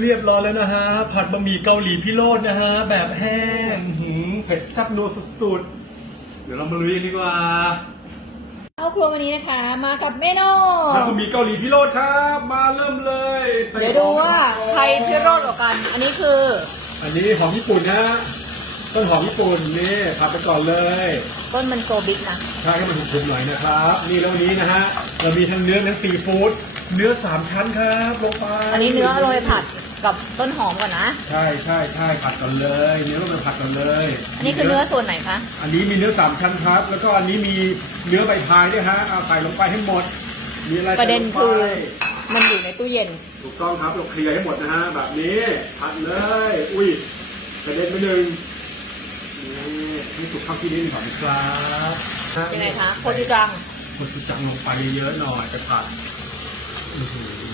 เรียบร้อยแล้วนะฮะ ผัดบะหมี่เกาหลีพี่โรดนะฮะ แบบแห้งหืมเผ็ดแซ่บนัวสุดๆ เดี๋ยวเรามาลุยกันดีกว่าเข้าครัววันนี้นะคะ มากับเมนูผัดบะหมี่เกาหลีพี่โรดครับ มาเริ่มเลยใส่เดี๋ยวดูว่าใครพิโรธกว่ากัน อันนี้คือ อันนี้หอมญี่ปุ่นนะฮะต้นหอมญี่ปุ่นนี่ผัดไปก่อนเลยต้นมันโซบิ๊กนะถ้าให้มันถูกๆหน่อยนะครับ นี่แล้ววันนี้นะฮะเรามีทั้งเนื้อทั้งซีฟู้ดเนื้อสามชั้นครับลงไปอันนี้เนื้อโรยผัด กับต้นหอมก่อนนะ ใช่ใช่ใช่ผัดก่อนเลยเนื้อลงไปผัดก่อนเลยอันนี้คือเนื้อส่วนไหนคะ อันนี้มีเนื้อสามชั้นครับ แล้วก็อันนี้มีเนื้อใบพายด้วยฮะเอาใส่ลงไปให้หมด มีอะไรประเด็นใส่ลงคือไปมันอยู่ในตู้เย็น ถูกต้องครับเราเคลียร์ให้หมดนะฮะแบบนี้ผัดเลย อุ้ยกระเด็นไปหนึ่งนี่ให้สุกเข้าที่นี่ก่อนครับยังไงคะโคจูจังคนจุจังลงไปเยอะๆหน่อยไปผัดอื้อหือตอก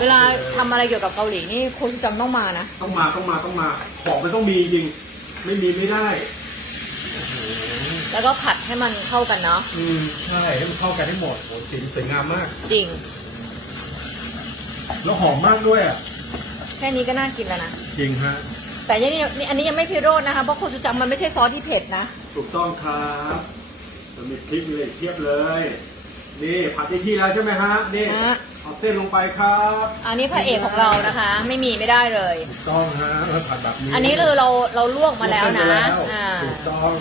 เวลาไปยทำอะไรเกี่ยวกับเกาหลีนี่โคจูจังต้องมานะ ต้องมาต้องมาต้องมา ของมันต้องมีจริง ไม่มีไม่ได้ แล้วก็ผัดให้มันเข้ากันเนาะ อืมใช่ให้มันเข้ากันให้หมดโหสีสวยงามมาก จริง แล้วหอมมากด้วยอะ แค่นี้ก็น่ากินแล้วนะ จริงฮะ แต่นี่นี่อันนี้ยังไม่พิโรธนะคะ เพราะโคจูจังมันไม่ใช่ซอสที่เผ็ดนะ ถูกต้องครับเรามีพริกเลยเทียบเลย นี่ผัดที่ที่แล้วใช่ไหมฮะ นี่ฮะ เอาเส้นลงไปครับอันนี้พระเอกของเรานะคะ ไม่มีไม่ได้เลย ถูกต้องฮะแล้วผัดแบบนี้อันนี้คือเราเราลวกมาแล้วเส้นะไปแล้วอ่าถูกต้อง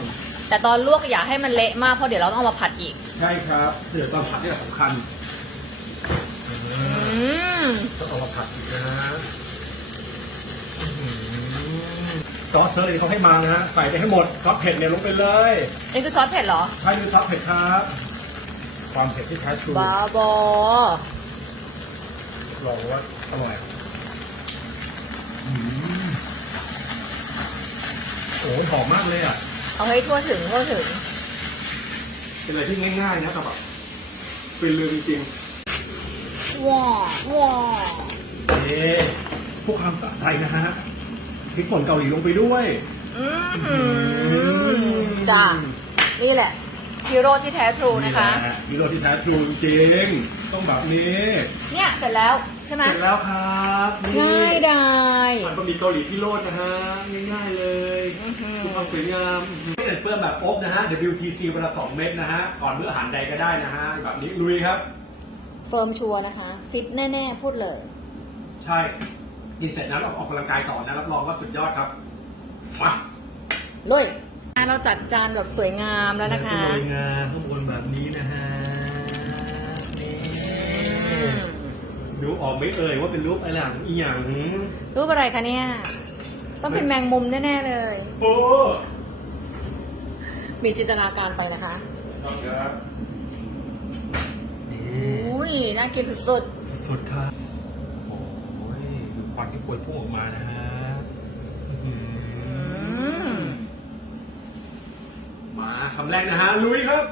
แต่ตอนลวกอย่าให้มันเละมากเพราะเดี๋ยวเราต้องเอามาผัดอีก ใช่ครับเดี๋ยวตอนผัดนี่แหละสำคัญอืมต้องเอามาผัดอีกนะอื้อหือซอสเซอร์ที่เขาให้มานะฮะใส่ไปให้หมดซอสเผ็ดเนี่ยลงไปเลยนี่คือซอสเผ็ดเหรอ ใช้ดูซอสเผ็ดครับ ความเผ็ดที่แท้ทรูบ้าบอ ลองว่าอร่อยอืมโอ้ยหอมมากเลยอะ เอาให้ทั่วถึงทั่วถึง เป็นอะไรที่ง่ายๆนะแต่แบบเป็นลืมจริงว้าว้าๆเอ๊พวกความสะใจนะฮะพริกป่นเกาหลีลงไปด้วย อืมจ้านี่แหละ ฮีโร่ที่แท้ทรูนะคะ แหลมีรสที่แท้ทรูจริงๆต้องแบบนี้เนี่ยเสร็จแล้วใช่ไหมเสร็จแล้วครับนี่ง่ายดายผัดบะหมี่เกาหลีพี่โรดนะฮะง่ายๆเลยอื้อหือดูความสวยงามไม่เด็ดเฟื่องแบบอบนะฮะ WTC วันละ2เม็ดนะฮะก่อนมื้ออาหารใดก็ได้นะฮะแบบนี้ลุยครับ เฟิร์มชัวร์นะคะ ฟิตแน่ๆ พูดเลย ใช่กินเสร็จแล้วเราออกกำลังกายต่อนะรับรองว่าสุดยอดครับมา ลุย เราจัดจานแบบสวยงามแล้วนะคะสวยงามข้างบนแบบนี้นะฮะนี่อืมดูออกไหม่เอ่ยว่าเป็นรูปอะไรหลังอีหยังรูปอะไรคะเนี่ย ต้องเป็นแมงมุมแน่ๆเลย โอ้มีจินตนาการไปนะคะครับนี่อุ้ยน่ากินสุดสุดครับโอ้ยดูควันที่พวยพุ่งออกมานะฮะอื้อ ๆ หื อื อ ม มาคำแรกนะฮะ ลุยครับ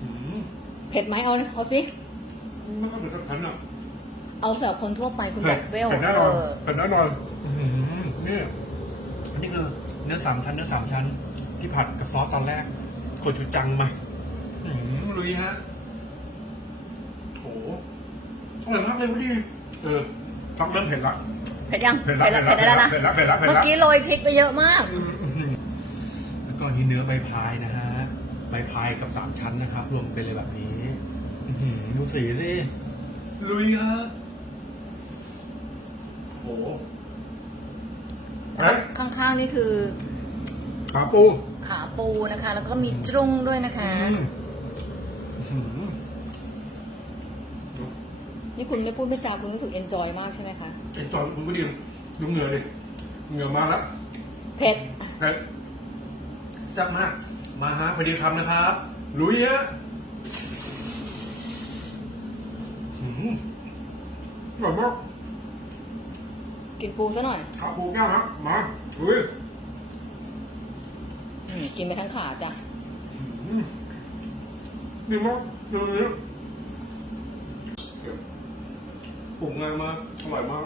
หืมเผ็ดไหมเอาเอาสิไม่ค่อยเป็นสักพันอะเอาสำหรับคนทั่วไปคุณบอกเวลเผ็ดแน่นอนเออเผ็ดแน่นอนอื้อหือนี่อันนี้คือเนื้อสามชั้นเนื้อสามชั้น ที่ผัดกับซอสตอนแรกโคจูจังมาอื้อหือลุยฮะโหอร่อยมากเลยพี่เออต้องเริ่มเผ็ดละ เผ็ดยังเผ็ดละเผ็ดแล้วเผ็เผ็ดดละได้แล้วนะเผ็ดละเผ็ดละเผ็ดละเมื่อกี้โรยพริกไปเยอะมากแล้ว ก็อันนี้เนื้อใบพายนะฮะใบพายกับสามชั้นนะครับ รวมเป็นเลยแบบนี้อื้อหือดูสีสิลุยครับโหแล้วข้างๆนี่คือ ขาปู ขาปูนะคะ แล้วก็มีจุ้งด้วยนะคะอื้อหือนี่คุณไม่พูดไม่จาคุณรู้สึกเอนจอยมากใช่ไหมคะไอ้จอยมึงก็ดีดูเหงื่อดิเหงื่อมาแล้วเผ็ดเผ็ด แซ่บมาก มาฮะพอดีคำนะครับ ลุยฮะอื้อหืออร่อยมากกินปูซะหน่อยขาปูแก้วครับ มาลุยอืมกินไปทั้งขาจ้ะอืมดีมากดูนี้ปรุงง่ายมากอร่อยมาก